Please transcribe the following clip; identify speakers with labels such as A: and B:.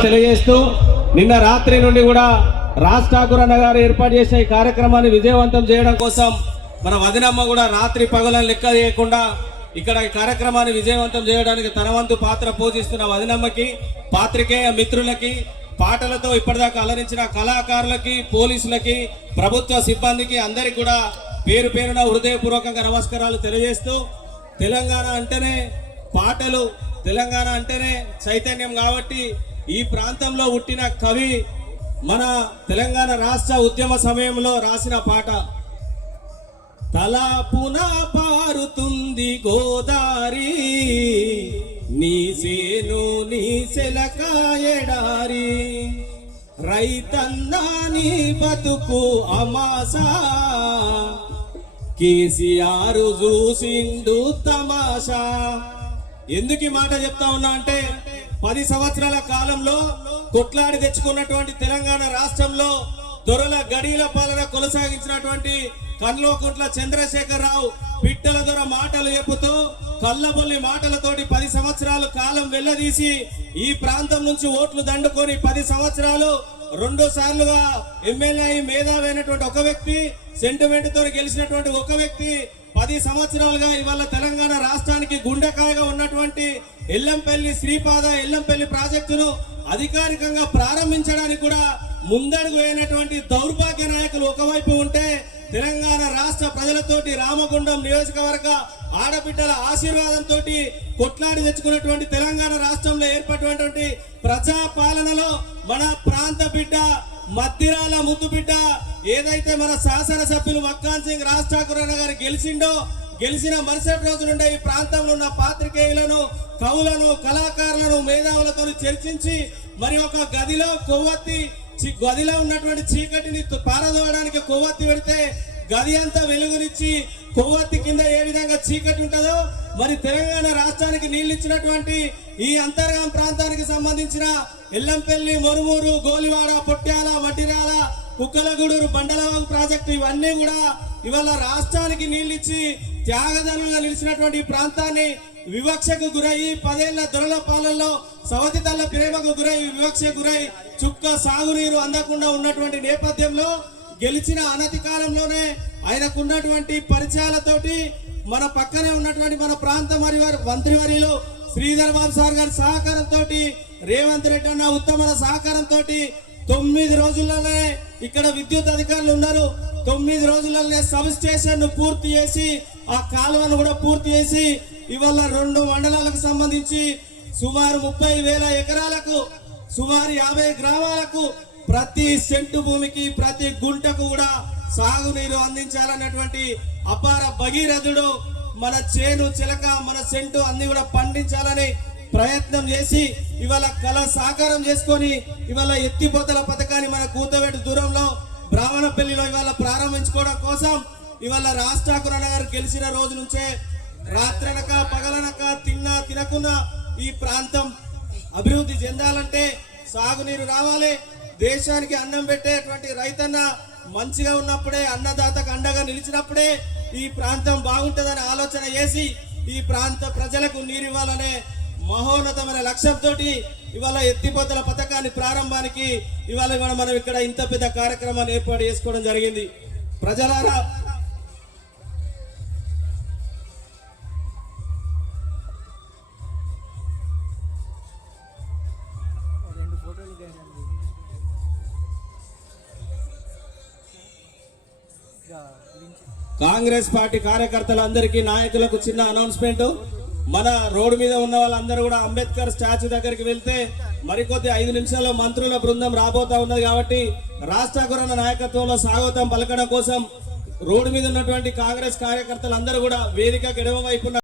A: తెలియజేస్తూ నిన్న రాత్రి నుండి కూడా రాజ్ ఠాకూర్ అన్న గారు ఏర్పాటు చేసిన ఈ కార్యక్రమాన్ని విజయవంతం చేయడం కోసం మన వదినమ్మ కూడా రాత్రి పగలను లెక్క చేయకుండా ఇక్కడ ఈ కార్యక్రమాన్ని విజయవంతం చేయడానికి తన వంతు పాత్ర పోషిస్తున్న వదినమ్మకి పాత్రికేయ మిత్రులకి పాటలతో ఇప్పటిదాకా అలరించిన కళాకారులకి పోలీసులకి ప్రభుత్వ సిబ్బందికి అందరికి కూడా పేరు పేరున హృదయపూర్వకంగా నమస్కారాలు తెలియజేస్తూ తెలంగాణ అంటేనే పాటలు తెలంగాణ అంటేనే చైతన్యం కాబట్టి ఈ ప్రాంతంలో పుట్టిన కవి మన తెలంగాణ రాష్ట్ర ఉద్యమ సమయంలో రాసిన పాట. తలాపున పారుతుంది గోదారి నీసేను నీ సెలకాయడారి రైతన్నా నీ బతుకు అమాసా. కేసీఆర్ చూసిండు తమాషా. ఎందుకు ఈ మాట చెప్తా ఉన్నా అంటే పది సంవత్సరాల కాలంలో కొట్లాడి తెచ్చుకున్నటువంటి తెలంగాణ రాష్ట్రంలో దొరల గడిల పాలన కొనసాగించినటువంటి కండ్లోకుంట్ల చంద్రశేఖర్ రావు పిట్టల దొర మాటలు చెబుతూ కళ్ళబొల్లి మాటలతోటి పది సంవత్సరాలు కాలం వెళ్ళదీసి ఈ ప్రాంతం నుంచి ఓట్లు దండుకొని పది సంవత్సరాలు రెండు సార్లుగా ఎమ్మెల్యే మేధావైనటువంటి ఒక వ్యక్తి సెంటిమెంట్తో గెలిచినటువంటి ఒక వ్యక్తి పది సంవత్సరాలుగా ఇవాళ తెలంగాణ రాష్ట్రానికి గుండెకాయగా ఉన్నటువంటి ఎల్లంపల్లి శ్రీపాద ఎల్లంపల్లి ప్రాజెక్టును అధికారికంగా ప్రారంభించడానికి కూడా ముందడుగు అయినటువంటి దౌర్భాగ్య నాయకులు ఒకవైపు ఉంటే తెలంగాణ రాష్ట్ర ప్రజలతోటి రామగుండం నియోజకవర్గ ఆడబిడ్డల ఆశీర్వాదంతో కొట్లాడి తెచ్చుకున్నటువంటి తెలంగాణ రాష్ట్రంలో ఏర్పడినటువంటి ప్రజా పాలనలో మన ప్రాంత బిడ్డ మద్దిరాల ముద్దు బిడ్డ ఏదైతే మన శాసనసభ్యులు మక్కాన్ సింగ్ రాజ్ ఠాకూర్ గారు గెలిచిండో గెలిచిన మరుసటి రోజు నుండి ఈ ప్రాంతంలో ఉన్న పాత్రికేయులను కవులను కళాకారులను మేధావులతో చర్చించి మరి ఒక గదిలో కొవ్వొత్తి గదిలో ఉన్నటువంటి చీకటిని తు- పారదోవడానికి కొవ్వొత్తి పెడితే గది అంతా వెలుగునిచ్చి కొవ్వొత్తి కింద ఏ విధంగా చీకటి ఉంటుందో మరి తెలంగాణ రాష్ట్రానికి నీళ్ళిచ్చినటువంటి ఈ అంతర్గాం ప్రాంతానికి సంబంధించిన ఎల్లంపల్లి మొరుమూరు గోలివాడ పొట్యాల మటిరాల కుక్కలగూడూరు బండలవాగు ప్రాజెక్టు ఇవన్నీ కూడా ఇవాళ రాష్ట్రానికి నీళ్ళిచ్చి త్యాగదనులుగా నిలిచినటువంటి ప్రాంతాన్ని వివక్షకు గురయ్యి పదేళ్ళ దొరల పాలనలో సవతి తల్ల ప్రేమకు గురై వివక్ష గురై చుక్క సాగునీరు అందకుండా ఉన్నటువంటి నేపథ్యంలో గెలిచిన అనతి కాలంలోనే ఆయనకున్నటువంటి పరిచయాలతోటి మన పక్కనే ఉన్నటువంటి మన ప్రాంత మరి మంత్రివర్యులు శ్రీధర్ బాబు సార్ గారి సహకారంతో రేవంత్ రెడ్డి అన్న ఉత్తమ సహకారంతో తొమ్మిది రోజుల్లోనే ఇక్కడ విద్యుత్ అధికారులు ఉన్నారు. తొమ్మిది రోజులలోనే సబ్ స్టేషన్ పూర్తి చేసి ఆ కాలువను కూడా పూర్తి చేసి ఇవాళ రెండు మండలాలకు సంబంధించి సుమారు ముప్పై వేల ఎకరాలకు సుమారు యాభై గ్రామాలకు ప్రతి సెంటు భూమికి ప్రతి గుంటకు కూడా సాగునీరు అందించాలన్నటువంటి అపార భగీరథుడు మన చేను చిలక మన సెంటు అన్ని కూడా పండించాలని ప్రయత్నం చేసి ఇవాళ కళ సాకారం చేసుకొని ఇవాళ ఎత్తిపోతల పథకాన్ని మన కూతవేటు దూరంలో బ్రాహ్మణపల్లిలో ఇవాళ ప్రారంభించుకోవడం కోసం ఇవాళ రాజ్ ఠాకూర్ గారు గెలిచిన రోజు నుంచే రాత్రనక పగలనక తిన్నా తినకున్నా ఈ ప్రాంతం అభివృద్ధి చెందాలంటే సాగునీరు రావాలి. దేశానికి అన్నం పెట్టేటువంటి రైతన్న మంచిగా ఉన్నప్పుడే అన్నదాతకు అండగా నిలిచినప్పుడే ఈ ప్రాంతం బాగుంటుందని ఆలోచన చేసి ఈ ప్రాంత ప్రజలకు నీరు ఇవ్వాలనే మహోన్నతమైన లక్ష్యంతో ఇవాళ ఎత్తిపోతల పథకాన్ని ప్రారంభానికి ఇవాళ ఇవాళ మనం ఇక్కడ ఇంత పెద్ద కార్యక్రమాన్ని ఏర్పాటు చేసుకోవడం జరిగింది. ప్రజలారా కాంగ్రెస్ పార్టీ కార్యకర్తలందరికీ నాయకులకు చిన్న అనౌన్స్మెంట్. మన రోడ్డు మీద ఉన్న వాళ్ళందరూ కూడా అంబేద్కర్ స్టాచ్యూ దగ్గరికి వెళ్తే మరికొద్ది ఐదు నిమిషాల్లో మంత్రుల బృందం రాబోతా ఉన్నది కాబట్టి రాష్ట్ర నాయకత్వంలో స్వాగతం పలకడం కోసం రోడ్డు మీద ఉన్నటువంటి కాంగ్రెస్ కార్యకర్తలందరూ కూడా వేదిక ఎడమ వైపున్న